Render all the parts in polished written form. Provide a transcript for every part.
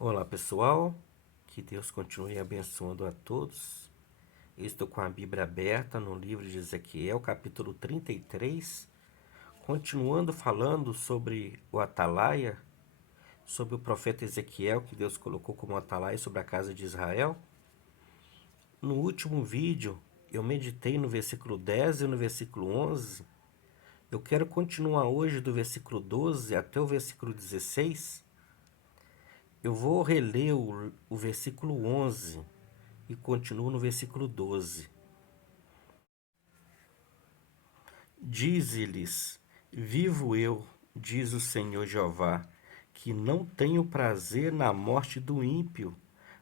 Olá pessoal, que Deus continue abençoando a todos. Eu estou com a Bíblia aberta no livro de Ezequiel, capítulo 33, continuando falando sobre o atalaia, sobre o profeta Ezequiel, que Deus colocou como atalaia sobre a casa de Israel. No último vídeo, eu meditei no versículo 10 e no versículo 11. Eu quero continuar hoje do versículo 12 até o versículo 16. Eu vou reler o versículo 11 e continuo no versículo 12. Dize-lhes: Vivo eu, diz o Senhor Jeová, que não tenho prazer na morte do ímpio,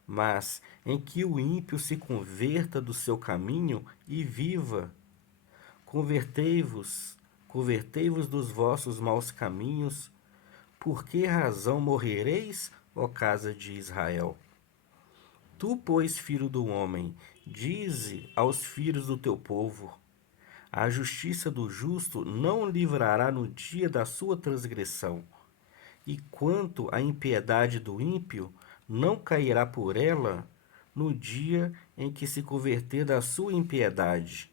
mas em que o ímpio se converta do seu caminho e viva. Convertei-vos, convertei-vos dos vossos maus caminhos. Por que razão morrereis, ó casa de Israel? Tu, pois, filho do homem, dize aos filhos do teu povo: a justiça do justo não o livrará no dia da sua transgressão, e quanto à impiedade do ímpio, não cairá por ela no dia em que se converter da sua impiedade.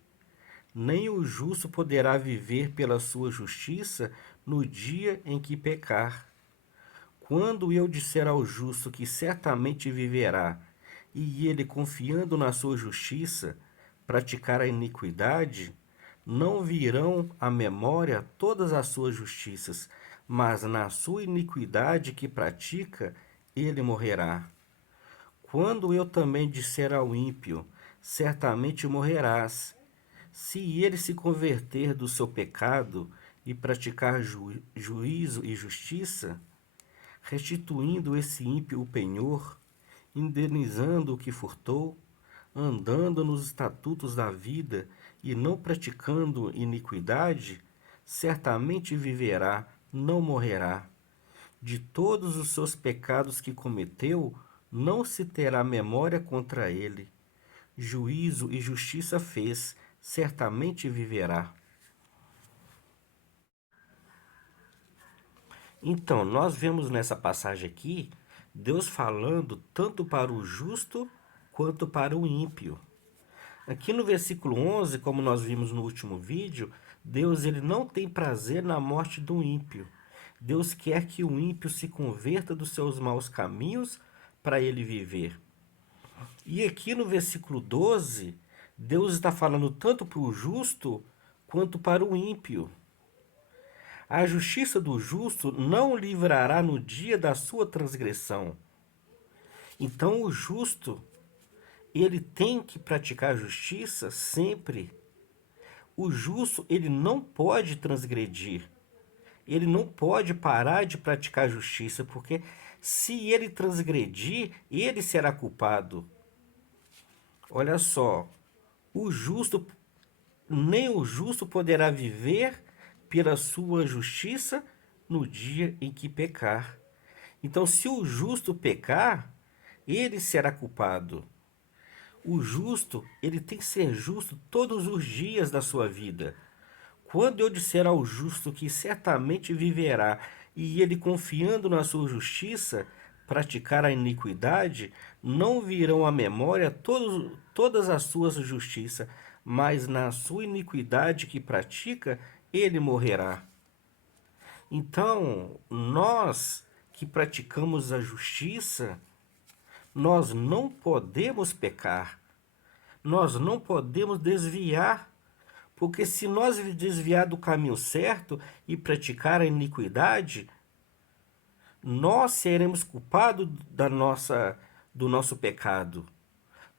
Nem o justo poderá viver pela sua justiça no dia em que pecar. Quando eu disser ao justo que certamente viverá, e ele, confiando na sua justiça, praticar a iniquidade, não virão à memória todas as suas justiças, mas na sua iniquidade que pratica, ele morrerá. Quando eu também disser ao ímpio, certamente morrerás, se ele se converter do seu pecado e praticar juízo e justiça, restituindo esse ímpio o penhor, indenizando o que furtou, andando nos estatutos da vida e não praticando iniquidade, certamente viverá, não morrerá. De todos os seus pecados que cometeu, não se terá memória contra ele. Juízo e justiça fez, certamente viverá. Então, nós vemos nessa passagem aqui Deus falando tanto para o justo quanto para o ímpio. Aqui no versículo 11, como nós vimos no último vídeo, Deus ele não tem prazer na morte do ímpio. Deus quer que o ímpio se converta dos seus maus caminhos para ele viver. E aqui no versículo 12, Deus está falando tanto para o justo quanto para o ímpio. A justiça do justo não o livrará no dia da sua transgressão. Então o justo, ele tem que praticar a justiça sempre. O justo, ele não pode transgredir. Ele não pode parar de praticar a justiça, porque se ele transgredir, ele será culpado. Olha só, o justo, nem o justo poderá viver pela sua justiça no dia em que pecar. Então, se o justo pecar, ele será culpado. O justo, ele tem que ser justo todos os dias da sua vida. Quando eu disser ao justo que certamente viverá, e ele confiando na sua justiça, praticar a iniquidade, não virão à memória todas as suas justiças, mas na sua iniquidade que pratica, ele morrerá. Então, nós que praticamos a justiça, nós não podemos pecar, nós não podemos desviar, porque se nós desviar do caminho certo e praticar a iniquidade, nós seremos culpados do nosso pecado.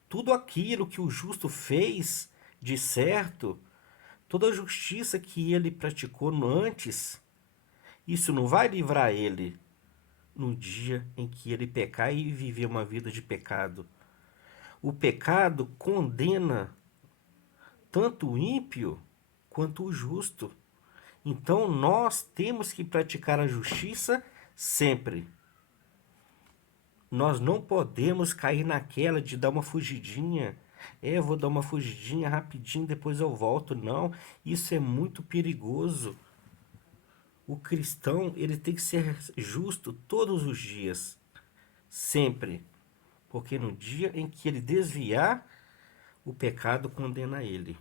Tudo aquilo que o justo fez de certo, toda a justiça que ele praticou antes, isso não vai livrar ele no dia em que ele pecar e viver uma vida de pecado. O pecado condena tanto o ímpio quanto o justo. Então nós temos que praticar a justiça sempre. Nós não podemos cair naquela de dar uma fugidinha. Eu vou dar uma fugidinha rapidinho, depois eu volto. Não, isso é muito perigoso. O cristão, ele tem que ser justo todos os dias. sempre, porque no dia em que ele desviar, o pecado condena ele.